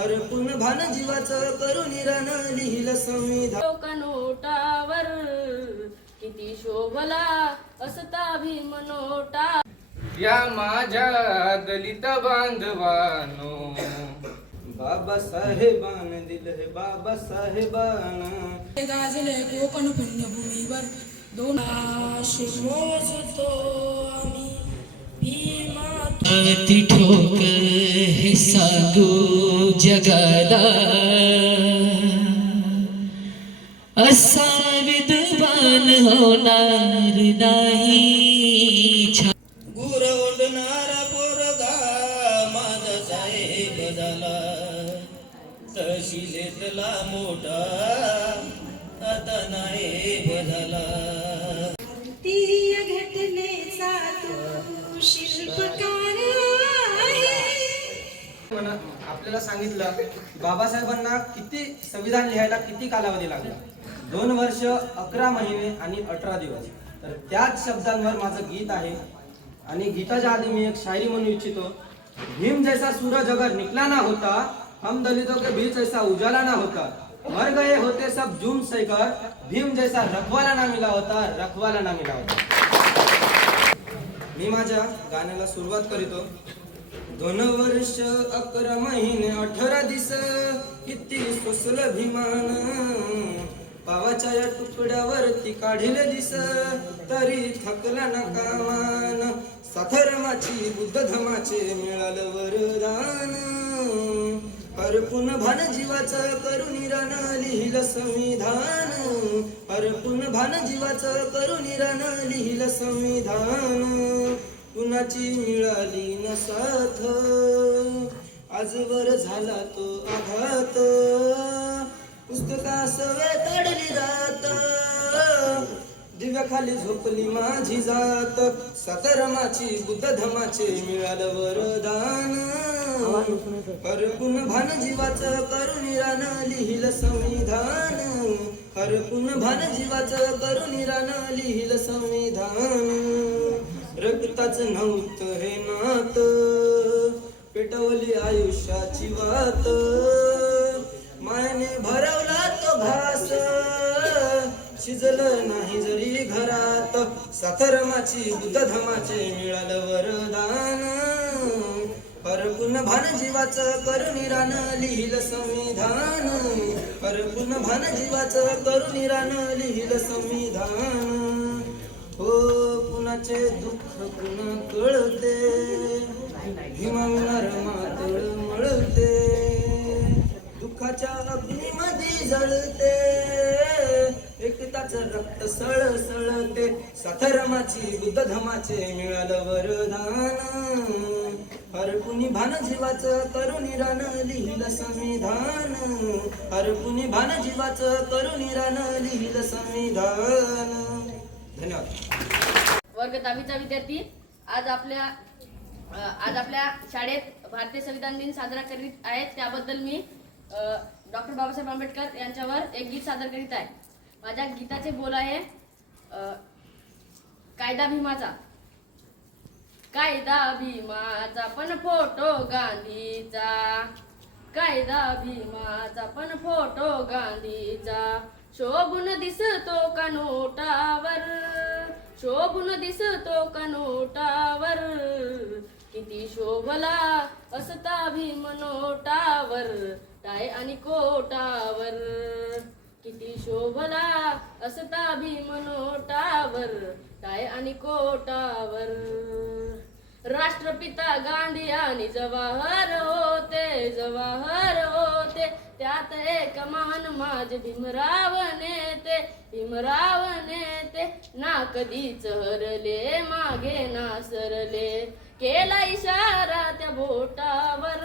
हरपून भान जीवाचं करून रण लिहिलं संविधान. लोक नोटावर किती शोभला असता भीम नोटा या माझ्या दलित बांधवानो. बाबासाहेबान दिलं हे बाबासाहेबान. गाजले कोकण पुण्यभूमीवर. दोन आशे मोजतो आम्ही. भीमा ती ठोक हे सांगू जगाला. असा विद्वान होणार नाही. छा- गुरवणारा पोरगा माझा साहेब झाला. तहसीलेतला मोठा आता तीय घटनेचा तो आहे पण आपल्याला सांगितलं बाबासाहेबांना किती संविधान लिहायला किती कालावधी लागला? दोन वर्ष अकरा महिने आणि अठरा दिवस. तर त्याच शब्दांवर माझं गीत आहे. आणि गीताच्या आधी मी एक शायरी म्हणू इच्छितो. भीम जैसा सूरज अगर निकला ना होता हम दलितों के बीच ऐसा उजाला ना होता. मर गए होते सब जुम सहकर भीम जैसा रखवाला ना मिला होता रखवाला ना मिला होता. मी माझ्या गाण्याला सुरुवात करीतो. दोन वर्ष अकरा महिने अठरा दिस किती सोसल भीमान पावाच्या या तुकड्यावरती काढिले दिस तरी थकला ना कामान. साथरमाची बुद्ध धमाचे मिळालं वरदान. अर्पुन भान जीवाचं करून रान लिहिलं संविधान. अर्पुन भान जीवाचं करून रान लिहिलं संविधान. कुणाची मिळाली न साथ? आजवर झाला तो आघात. पुस्तका सवे तडली जात. दिव्याखाली झोपली माझी जात. सतरमाची बुद्ध धमाचे मिळालं वरदान. हरपून भान जीवाच करून रान लिहिलं संविधान. हरपून भान जीवाच करून रान लिहिलं संविधान. रक्ताच नव्हतं हे नात. पेटवली आयुष्याची वात. मायने भरवला तो घास. शिजलं नाही जरी घरात. साथरमाची बुद्धधमाचे मिळालं वरदान. परपुन भान जीवाच करुनिरान लिहिलं संविधान. परपुन भान जीवाच करुनिरान रान लिहिलं संविधान. हो कुणाचे दुःख कुणा कळते. हिमवणार मातळ मळते. दुःखाच्या अग्नीमध्ये जळते. एकताच रक्त सळ सळते. सथरमाची बुद्धधमाचे मिळालं वरदान. हरपुनी भान जीवाचं करुणी रान लिहिलं संविधान. हरपुनी भान जीवाचं करुणी रान लिहिलं संविधान. धन्यवाद. वर्ग दहावीचा विद्यार्थी. आज आपल्या आज आपल्या शाळेत भारतीय संविधान दिन साजरा करीत आहेत. त्याबद्दल मी डॉक्टर बाबासाहेब आंबेडकर यांच्यावर एक गीत सादर करीत आहे. माझ्या गीताचे बोल आहे कायदा भीमाचा कायदा भीमाचा पण फोटो गांधीचा. कायदा भीमाचा पण फोटो गांधीचा. शोभून दिसतो का नोटावर? शोभून दिसतो का नोटावर किती शोभला असता भीम नोटावर टाय आणि कोटावर. किती शोभला असता भीम नोटावर टाय आणि कोटावर. राष्ट्रपिता गांधी आणि जवाहर होते जवाहर होते. त्यात एक मान माझे भीमराव नेते भीमराव नेते. ना कधीच हरले मागे ना सरले. केला इशारा त्या बोटावर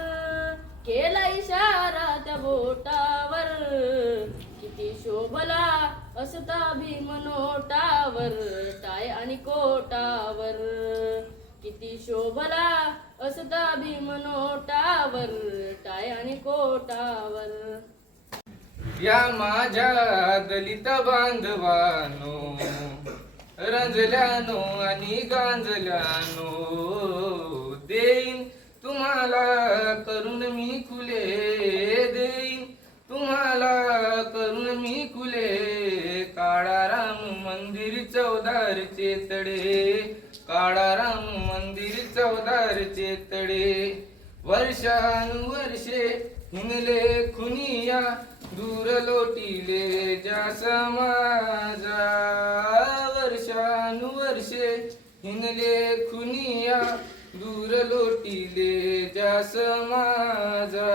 केला इशारा त्या बोटावर. किती शोभला असता भीम नोटावर टाय आणि कोटावर. किती शोभला असता भीमनो टावर टाय आणि कोटावर. या माझ्या दलित बांधवानो रंजल्यानो आणि गांजल्यानो देईन तुम्हाला करून मी खुले देईन तुम्हाला करून मी खुले काळाराम मंदिर चौदारचे तडे. वर्षे हिनले खुनिया दूर लोटिले जा समाजा. वर्षानुवर्षे हिंगले खुनिया दूर लोटिले जा समाजा.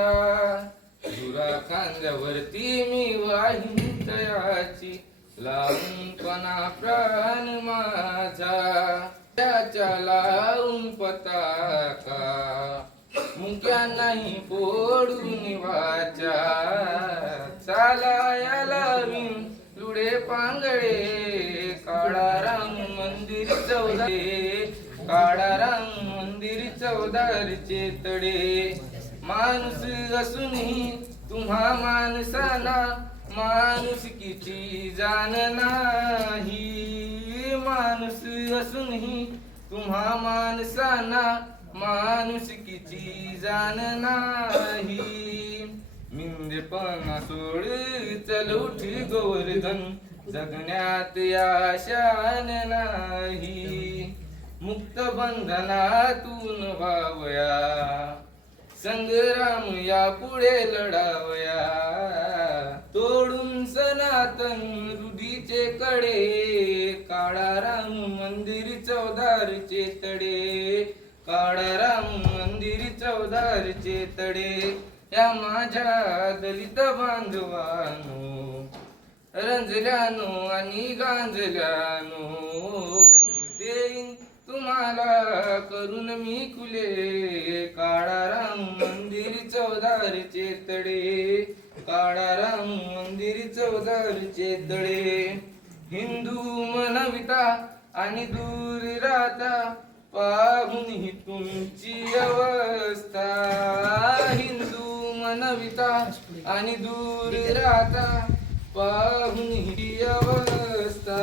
दुरा खांद्यावरती मी वाहिनी तयाची लावूनपणा प्राण माझा. त्याच्या लावून पताका. मुक्या नाही पोडून वाचा. चालाया लावीन लुडे पांगळे. काळाराम मंदिर चौदारे काळाराम मंदिर चौदारचे तडे. माणूस असूनही तुम्हा माणसाना माणूस किती जाण नाही. माणूस असूनही तुम्हा माणसाना माणूस किती जाण नाही. मिंदपणा सोड चलुठी गोवर्धन. जगण्यात या शान नाही. मुक्त बंधनातून व्हावया संग्राम या पुढे लढावया. तोडून सनातन रुढीचे कडे काळाराम मंदिर चौदारचे तडे. काळाराम मंदिर चौदारचे तडे या माझ्या दलित बांधवानो रंजल्यानो आणि गांजल्यानो देईन तुम्हाला करून मी कुले. काळाराम मंदिर चौदारचे तडे काळाराम मंदिर चौदारचे तडे. हिंदू मनविता आणि दूर राहता पाहून ही तुमची अवस्था. हिंदू मनविता आणि दूर राहता. पाहून ही अवस्था.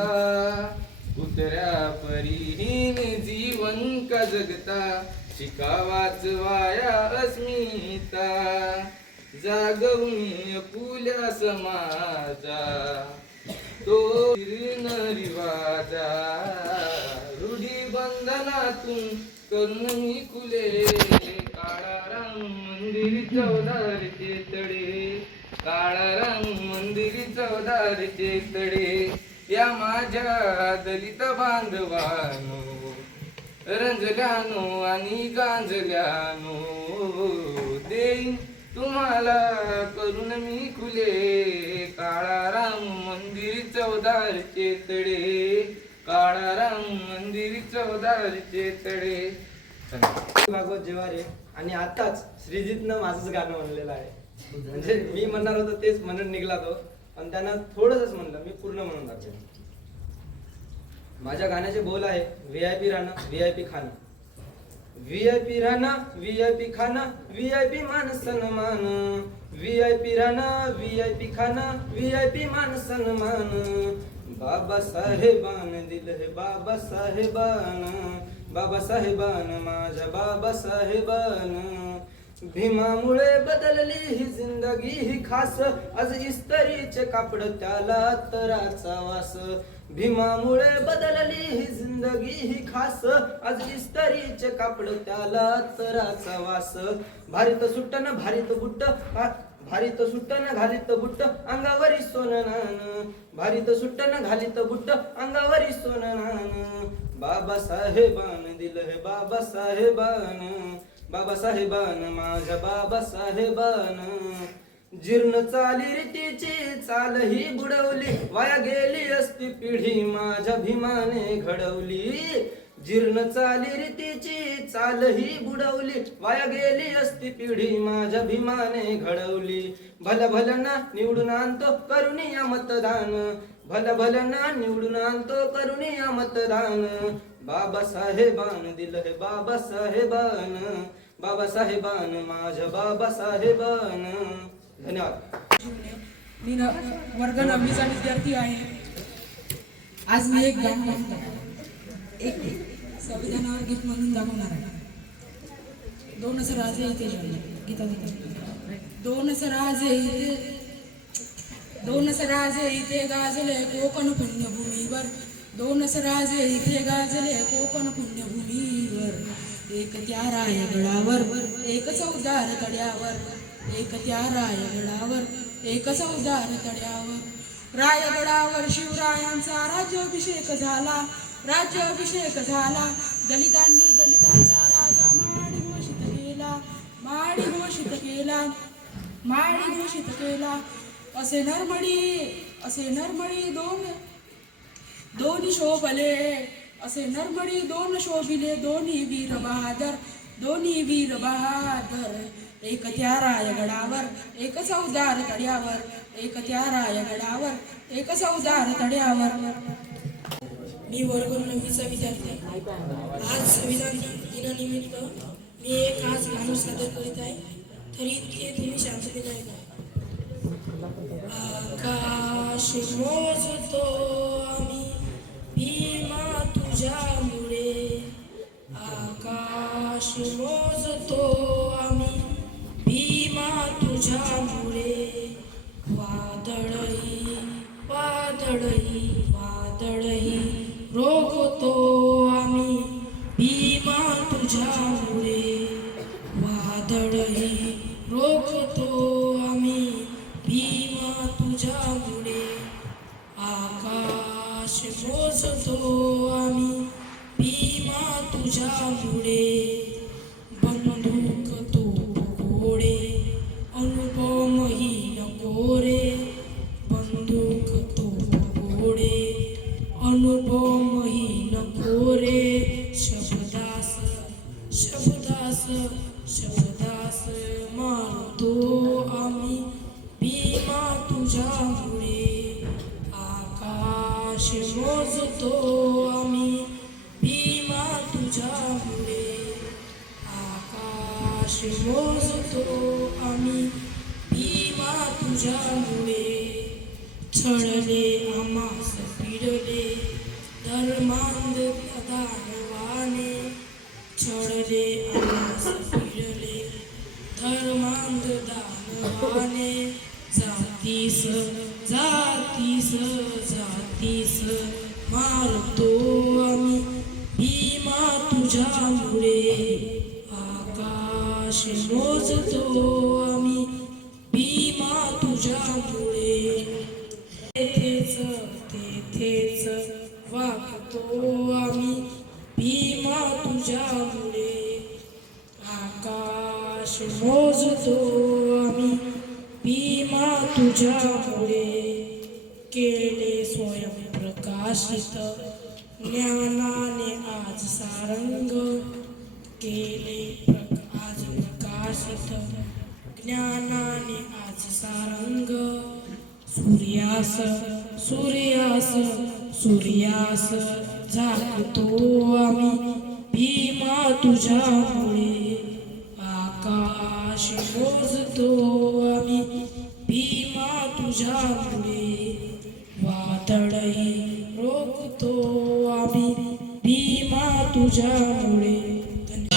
उतऱ्या परीहीन जीवन का जगता. शिका वाया अस्मिता. जागवणी पुल्या समाजा. तो न रिवाजा चंदनातून बंधनातून करून मी खुले काळाराम मंदिर चौदारचे तडे काळाराम मंदिर चौदारचे तडे या माझ्या दलित बांधवानो रंजल्यानो आणि गांजल्यानो देईन तुम्हाला करून मी खुले काळाराम मंदिर चौदारचे तडे काळाराम मंदिर चौदारीचे तडे. धन्यवाद. भागवत जेवारे. आणि आताच श्रीजितनं माझंच गाणं म्हणलेलं आहे. म्हणजे मी म्हणणार होतो तेच म्हणून निघला तो. पण त्यांना थोडंच म्हणलं. मी पूर्ण म्हणून दाखवेन माझ्या गाण्याचे बोल आहे व्ही आय पी राहणं व्ही आय पी खाणं. व्ही आय पी राहणं व्ही आय पी खाणं व्ही आय पी मान सन्मान व्ही आय पी राहणं व्ही आय पी खाणं व्ही आय पी मान सन्मान बाबासाहेबान दिल हे बाबासाहेबान बाबासाहेबान माझ्या बाबासाहेबान भीमामुळे बदलली ही जिंदगी ही खास. आज इस्तरीचे कापड त्याला तराचा वास. भीमामुळे बदलली ही जिंदगी ही खास. आज इस्तरीचे कापड त्याला तराचा वास. भारीत सुट्टन भारीत बुट्ट भारी तर सुट्टन घालीत बुट्ट अंगावरी सोनं नान भारी तर सुट्टन घालीत बुट्ट अंगावरी सोननान बाबासाहेबान दिल हे बाबासाहेबान. बाबासाहेबान माझ्या बाबासाहेबान. जीर्ण चाली रीतीची चाल ही बुडवली. वाया गेली असती पिढी माझ्या भीमाने घडवली. जीर्ण चाली रीतीची चाल ही बुडवली. वाया गेली असती पिढी माझ्या भीमाने घडवली. भल भल ना निवडून आणतो करुणिया मतदान. भल भल ना निवडून आणतो करुणिया मतदान. बाबासाहेबान दिल हे बाबासाहेबान. बाबासाहेबान माझ्या बाबासाहेबान. धन्यवाद. मी वर्ग नववीचा विद्यार्थी आहे. आज मी एक गाणं म्हणतो एक संविधानावर गीत म्हणून दाखवणार आहे. दोनच राजे इथे गीता दोन दोनच राजे इथे दोनच राजे इथे गाजले कोकण पुण्यभूमीवर. दोनच राजे इथे गाजले कोकण पुण्यभूमीवर. एक त्या रायगडावर एक चौदार कड्यावर एक त्या रायगडावर एक चौदार कड्यावर रायगडावर शिवरायांचा राज्याभिषेक झाला. राज्याभिषेक झाला दलितांनी दलितांचा राजा माडी घोषित केला. माडी घोषित केला. माडी घोषित केला. असे नरमडी असे नरमडी दोन दोन शोभले. असे नरमडी दोन शोभिले. दोन्ही वीर बहादर दोन्ही वीर बहादर. एक त्या रायगडावर एक चौदार तड्यावर. एक त्या रायगडावर एक चौदार तड्यावर. मी वर्ग नववीचा विद्यार्थी आहे. आज संविधान दिनानिमित्त मी एक आज गाणं सादर करीत आहे. तरी ते तुम्ही शांततेने ऐका आकाश मोजतो आम्ही भीमा तुझ्यामुळे. आकाश मोजतो आम्ही भीमा तुझ्यामुळे. वादळही वादळही वादळही. रोखतो आम्ही भीमा तुझ्यामुळे वादळही रोखतो आम्ही भीमा तुझ्यामुळे आकाश मोजतो आम्ही भीमा तुझ्यामुळे बंदूक अशी मोजतो आम्ही. भीमा तुझ्यामुळे छळले आम्हास पिडले धर्मांध दानवाने छळले आम्हास पिडले धर्मांध दानवाने. जातीस जातीस जातीस. मारतो आम्ही. भीमा तुझ्यामुळे आकाश मोजतो आम्ही भीमा तुझ्यामुळे. तेथेच तेथेच वागतो आम्ही भीमा तुझ्यामुळे. आकाश मोजतो आम्ही भीमा तुझ्यामुळे. केले स्वयंप्रकाशित ज्ञानाने आज सारंग. केले ज्ञानाने आज सारंग. सूर्यास सूर्यास सूर्यास झाकतो आम्ही. भीमा तुझ्यामुळे आकाश मोजतो आम्ही. भीमा तुझ्यामुळे वादळही रोखतो आम्ही. भीमा तुझ्यामुळे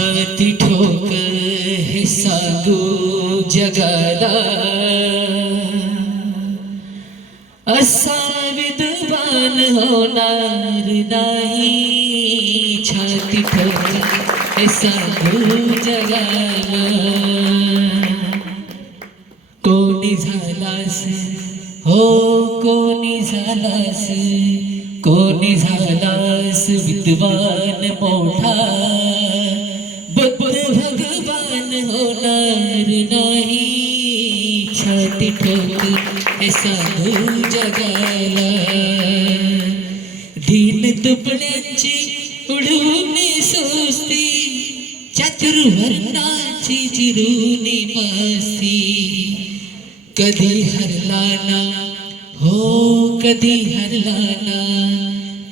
धन्यवाद. ठोक हे सांगू जगाला असा विद्वान होणार नाही छाती ठोक हे सांगू जगाला कोणी झालास, हो कोणी झालास कोणी झालास विद्वान मोठा भगवान होणार नाही. छाती ठोक हे साधू जगाला. ढील तुपण्याची उडून सोसती. चतुर्वर्णाची जिरुनी मासी. कधी हरला ना हो कधी हरला ना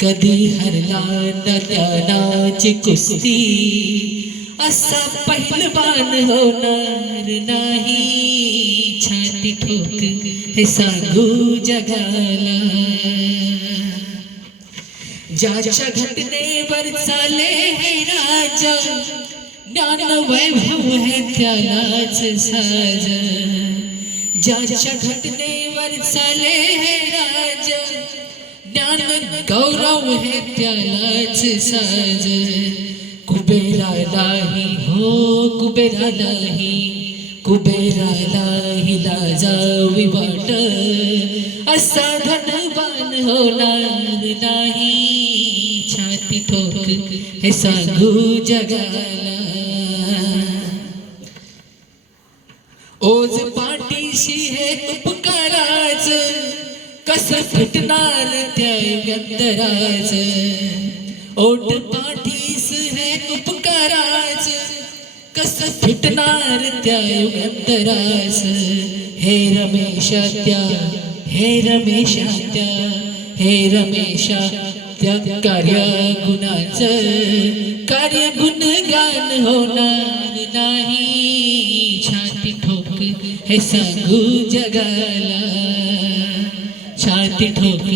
कधी हरला ना ज्ञानाची कुस्ती? असा पहिलवान होणार नाही। छाती ठोक हे सांगू जगाला। ज्याच्या घटनेवर चाले हे राजा। ज्ञान वैभव है त्यालाच साज। ज्याच्या घटनेवर चाले हे राजा। ज्ञान गौरव है त्यालाच साज। कुबेरालाही हो कुबेरालाही कुबेरालाही लाजावी वाट. असा धनवान होणार नाही. छाती ठोक हे सांगू जगाला. ओज पाठीशी हे उपकाराच. कस फुटणार त्या व्यंतराज ओट पाठी उपकाराच कस फुटणार त्या व्यंतराच हे रमेशा त्या हे रमेशा त्या हे रमेशा त्या कार्य गुणाच कार्य गुणगान होणार नाही. छाती ठोक हे सांगू जगाला. छाती ठोक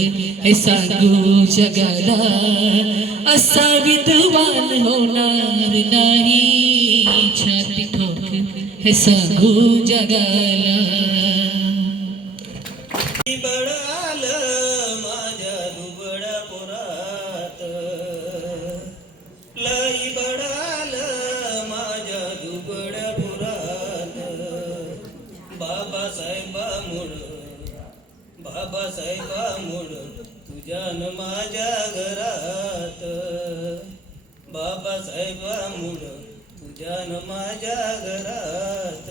हे सांगू जगाला असा विद्वान होणार नाही. छाती ठोक हे सांगू जगाला बळ आलं माझ्या दुबळ्या पोरात लई बळ आलं माझ्या दुबळ्या पोरात. बाबासाहेबामुळ तुझ्या न माझ्या घरात. बाबासाहेबा मोड तुझ्या न माझ्या घरात.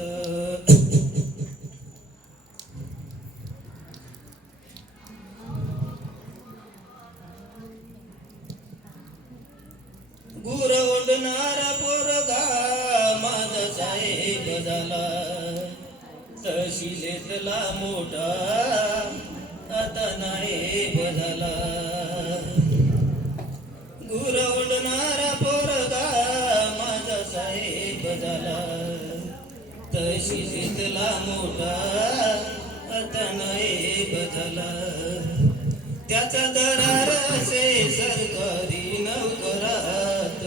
गुर ओढणारा पोरगा माझा साहेब झाला. तहसीलेतला मोठा आता नाही झाला गुर पोरगा माझा साहेब झाला. तहसीलेतला मोठा आता नाही झाला त्याचा दरार असे सरकारी नोकरात.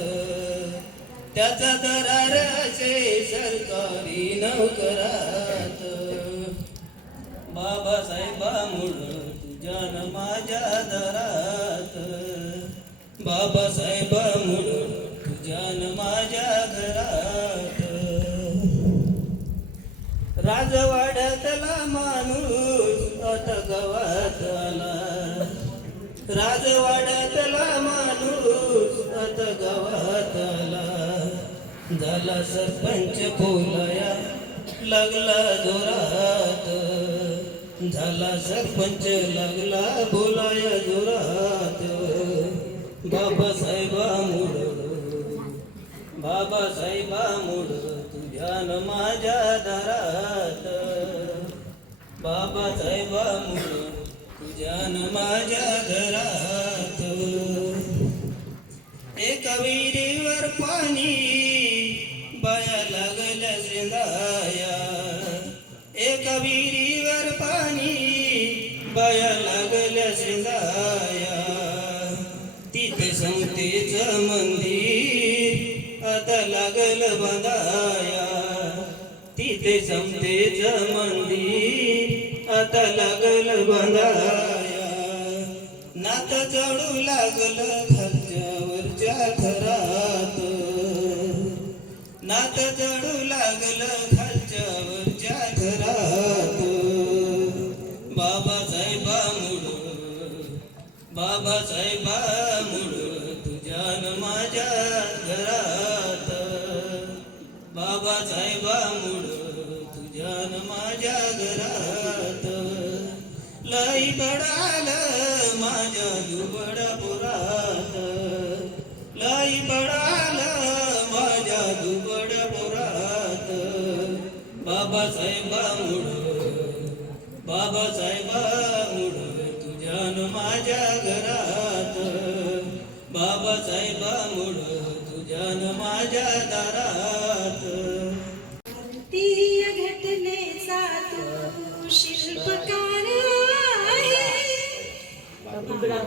त्याचा दरार असे सरकारी नोकरात. बाबासाहेबामुळ तुझ्यान माझ्या दरात बाबासाहेबामुळ तुझ्यान माझ्या घरात राजवाड्यातला माणूस आता गावात आला. राजवाड्यातला माणूस आता गावात आला. झाला सरपंच बोलाया लागला जोरात. झाला सरपंच लागला बोलाया जोरात. बाबासाहेबामुळं बाबासाहेबामुळं तुझ्यान माझ्या दारात. बाबासाहेबामुळं तुझ्यान माझ्या घरात. एका विहिरीवर पाणी मंदिर आता लागल बंधाया तिथे समतेच मंदिर आता लागल बंधाया नात चढू लागल घरच्यावरच्या घरात नात चढू लागल पडाल माझ्या दुबडा पुरात. लाई पडाल माझ्या दुबडा पुरात. बाबासाहेबामुळं बाबासाहेबामुळं तुझ्यान माझ्या घरात. बाबासाहेबामुळं तुझ्यान माझ्या दारात.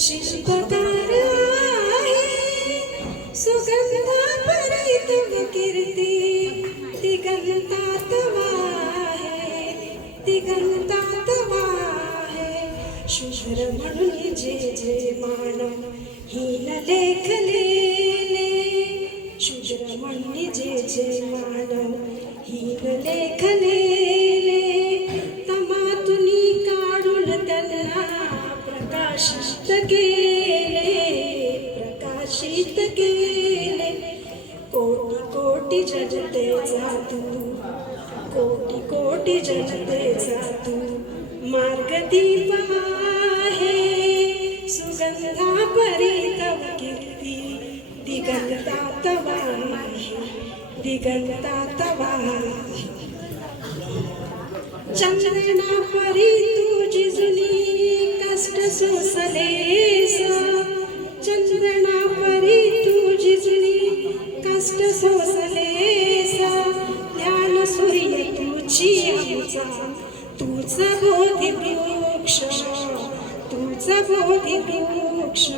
तो शिल्पकार आहे दिगंता तवा दिगंता तवा चंद्रणा परी तुझी जुनी कष्ट सोसले चंद्रणा परी तुझी जुनी कष्ट सोसले ध्यान सूर्य तुझी आमचा तुझा बोधी वृक्ष तुझा बोधी वृक्ष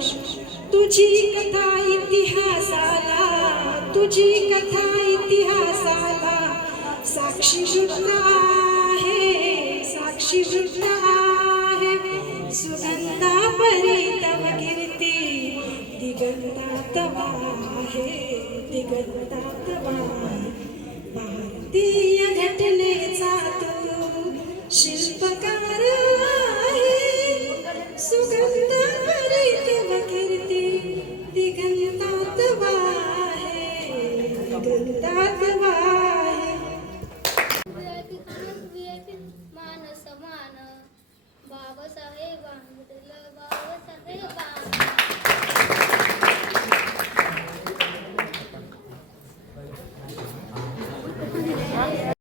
तुझी कथा इतिहासाला तुझी कथा इतिहासाला साक्षी शुद्ध आहे साक्षी शुद्ध आहे. सुगंधा परितव कीर्ती दिगंतात आहे दिगंता वाहे भारतीय घटनेचा तू शिल्पकार